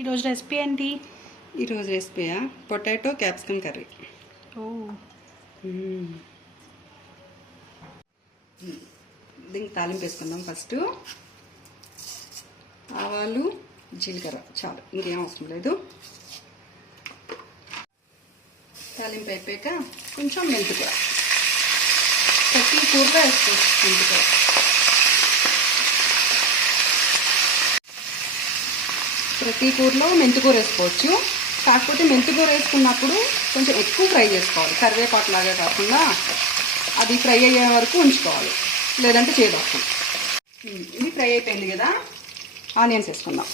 ఈరోజు రెసిపీ ఏంటి? ఈరోజు రెసిపీయా పొటాటో క్యాప్సికమ్ కర్రీ. దీనికి తాలింపు వేసుకుందాం. ఫస్ట్ ఆవాలు జీలకర్ర చాలు, ఇంకేం అవసరం లేదు. తాలింపు అయిపోయాక కొంచెం మెంతికూర, ప్రతి కూరలో వేసుకోవచ్చు మెంతికూర. ప్రతి కూరలో మెంతికూర వేసుకోవచ్చు, కాకపోతే మెంతికూర వేసుకున్నప్పుడు కొంచెం ఎక్కువ ఫ్రై చేసుకోవాలి. కరివేపాకు లాగా కాకుండా అది ఫ్రై అయ్యే వరకు ఉంచుకోవాలి, లేదంటే చేదొస్తుంది. ఇది ఫ్రై అయిపోయింది కదా, ఆనియన్స్ వేసుకుందాం.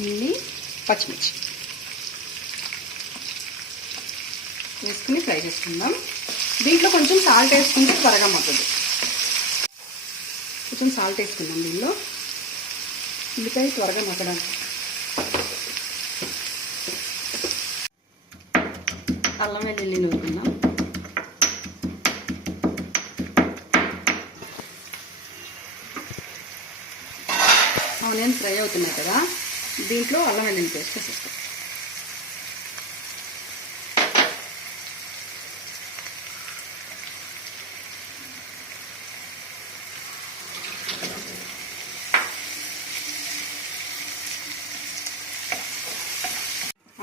ఉల్లి పచ్చిమిర్చి వేసుకుని ఫ్రై చేసుకుందాం. దీంట్లో కొంచెం సాల్ట్ వేసుకుంటే త్వరగా మగ్గుతుంది. కొంచెం సాల్ట్ వేసుకుందాం దీనిలో, ఉల్లిపాయ త్వరగా మగ్గడానికి. అల్లం వెల్లుల్లి నూరుకుందాం. ఆనియన్స్ ఫ్రై అవుతున్నాయి కదా, దీంట్లో అల్లం వెల్లుల్లి పేస్ట్ వేసేస్తాం.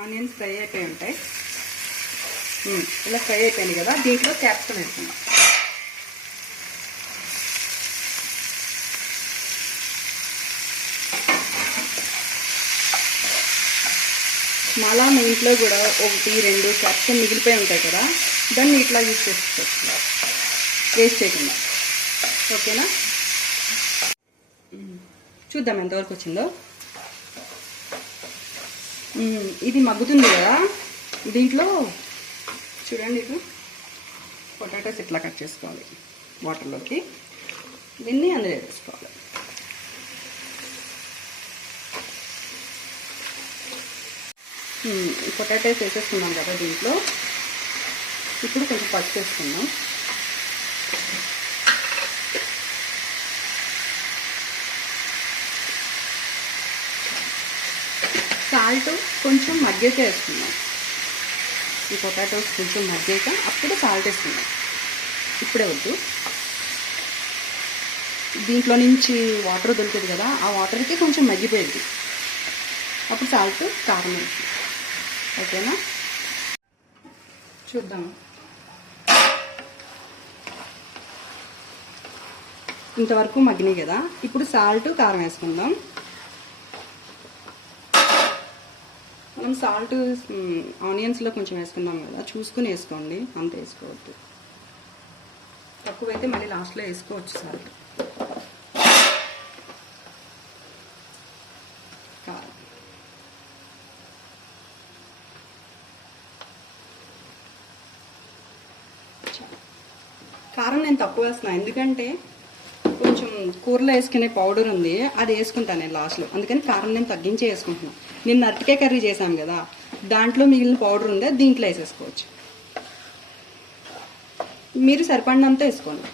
ఆనియన్స్ ఫ్రై అయిపోయి ఉంటాయి, ఇలా ఫ్రై అయిపోయింది కదా, దీంట్లో క్యాప్సికమ్ వేసుకుందాం. మళ్ళా మీ ఇంట్లో కూడా 1-2 క్యాప్సికమ్ మిగిలిపోయి ఉంటాయి కదా, దాన్ని ఇట్లా యూజ్ చేసుకోవచ్చు, వేస్ట్ చేయకుండా. ఓకేనా? చూద్దాం ఎంతవరకు వచ్చిందో. ఇది మగ్గుతుంది కదా, దీంట్లో చూడండి, ఇటు పొటాటోస్ ఇట్లా కట్ చేసుకోవాలి వాటర్లోకి. దీన్ని అందులో వేసుకోవాలి. పొటాటోస్ వేసేసుకున్నాం కదా దీంట్లో. ఇప్పుడు కొంచెం పసుపు వేసుకుందాం. సాల్ట్ కొంచెం మగ్గాక వేసుకుందాం. ఈ పొటాటోస్ కొంచెం మగ్గాక అప్పుడు సాల్ట్ వేసుకుందాం, ఇప్పుడే వద్దు. దీంట్లో నుంచి వాటర్ దొరుకుతుంది కదా, ఆ వాటర్కి కొంచెం మగ్గిపోయింది, అప్పుడు సాల్ట్ కారం వేసి. ఓకేనా? చూద్దాం. ఇంతవరకు మగ్గినాయి కదా, ఇప్పుడు సాల్ట్ కారం వేసుకుందాం. మనం సాల్ట్ ఆనియన్స్లో కొంచెం వేసుకున్నాం కదా, చూసుకుని వేసుకోండి, అంత వేసుకోవద్దు. తక్కువైతే మళ్ళీ లాస్ట్లో వేసుకోవచ్చు సాల్ట్. కారం కారం నేను తక్కువ వేస్తున్నాను, ఎందుకంటే కొంచెం కూరలో వేసుకునే పౌడర్ ఉంది, అది వేసుకుంటాను నేను లాస్ట్లో, అందుకని కారం నేను తగ్గించి వేసుకుంటున్నాను. నిన్న అరటికాయ కర్రీ చేసాం కదా, దాంట్లో మిగిలిన పౌడర్ ఉంది, దీంట్లో వేసేసుకోవచ్చు. మీరు సరిపడినంత వేసుకోండి.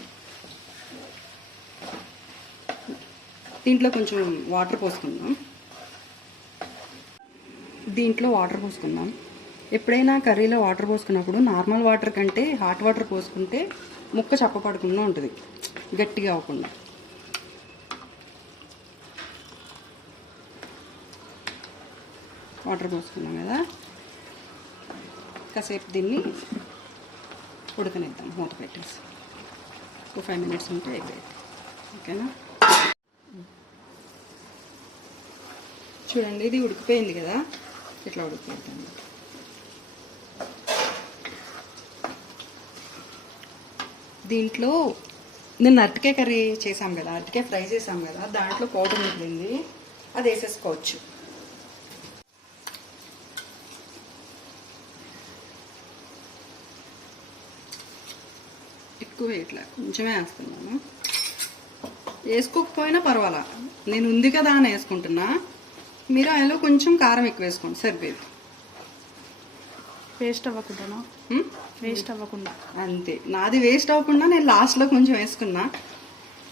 దీంట్లో కొంచెం వాటర్ పోసుకుందాం. దీంట్లో వాటర్ పోసుకుందాం. ఎప్పుడైనా కర్రీలో వాటర్ పోసుకున్నప్పుడు నార్మల్ వాటర్ కంటే హాట్ వాటర్ పోసుకుంటే ముక్క చప్పపడకుండా ఉంటుంది, గట్టిగా అవ్వకుండా. వాటర్ పోసుకున్నాం కదా, కాసేపు దీన్ని ఉడకనిద్దాం మూత పెట్టేసి. 5 minutes ఉంటే అయిపోయింది. ఓకేనా? చూడండి, ఇది ఉడికిపోయింది కదా, ఇట్లా ఉడికిపోతుంది. దీంట్లో నేను అరటికాయ కర్రీ చేసాం కదా, అరటికాయ ఫ్రై చేసాం కదా, దాంట్లో పౌడర్ మిగిలింది, అది వేసేసుకోవచ్చు. ఎక్కువ ఇట్లా కొంచెమే వేస్తున్నాను, వేసుకోకపోయినా పర్వాలా, నేను ఉంది కదా అని వేసుకుంటున్నా. మీరు అందులో కొంచెం కారం ఎక్కువ వేసుకోండి, సరిపోయింది. వేస్ట్ అవ్వకుండా వేస్ట్ అవ్వకుండా అంతే. నాది వేస్ట్ అవ్వకుండా నేను లాస్ట్లో కొంచెం వేసుకున్నా.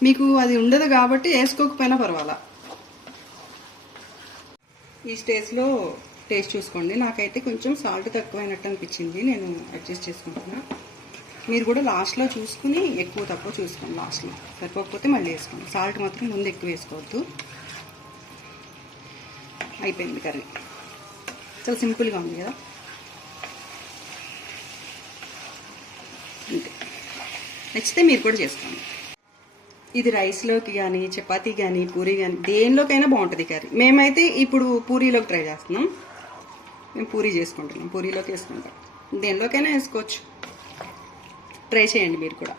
మీకు అది ఉండదు కాబట్టి వేసుకోకపోయినా పర్వాలా. ఈ స్టేజ్లో టేస్ట్ చూసుకోండి. నాకైతే కొంచెం సాల్ట్ తక్కువైనట్టు అనిపించింది, నేను అడ్జస్ట్ చేసుకుంటున్నా. మీరు కూడా లాస్ట్లో చూసుకుని ఎక్కువ తక్కువ చూసుకోండి. లాస్ట్లో సరిపోకపోతే మళ్ళీ వేసుకోండి. సాల్ట్ మాత్రం ముందు ఎక్కువ వేసుకోవద్దు. అయిపోయింది కర్రీ. చాలా సింపుల్గా ఉంది కదా. అంతే, నచ్చితే మీరు కూడా చేసుకోండి. ఇది రైస్లోకి కానీ చపాతీ కానీ పూరీ కానీ దేనిలోకైనా బాగుంటుంది కర్రీ. మేమైతే ఇప్పుడు పూరీలోకి ట్రై చేస్తున్నాం. మేము పూరీ చేసుకుంటున్నాం, పూరీలోకి వేసుకుంటాం. దేనిలోకైనా వేసుకోవచ్చు. ట్రై చేయండి మీరు కూడా.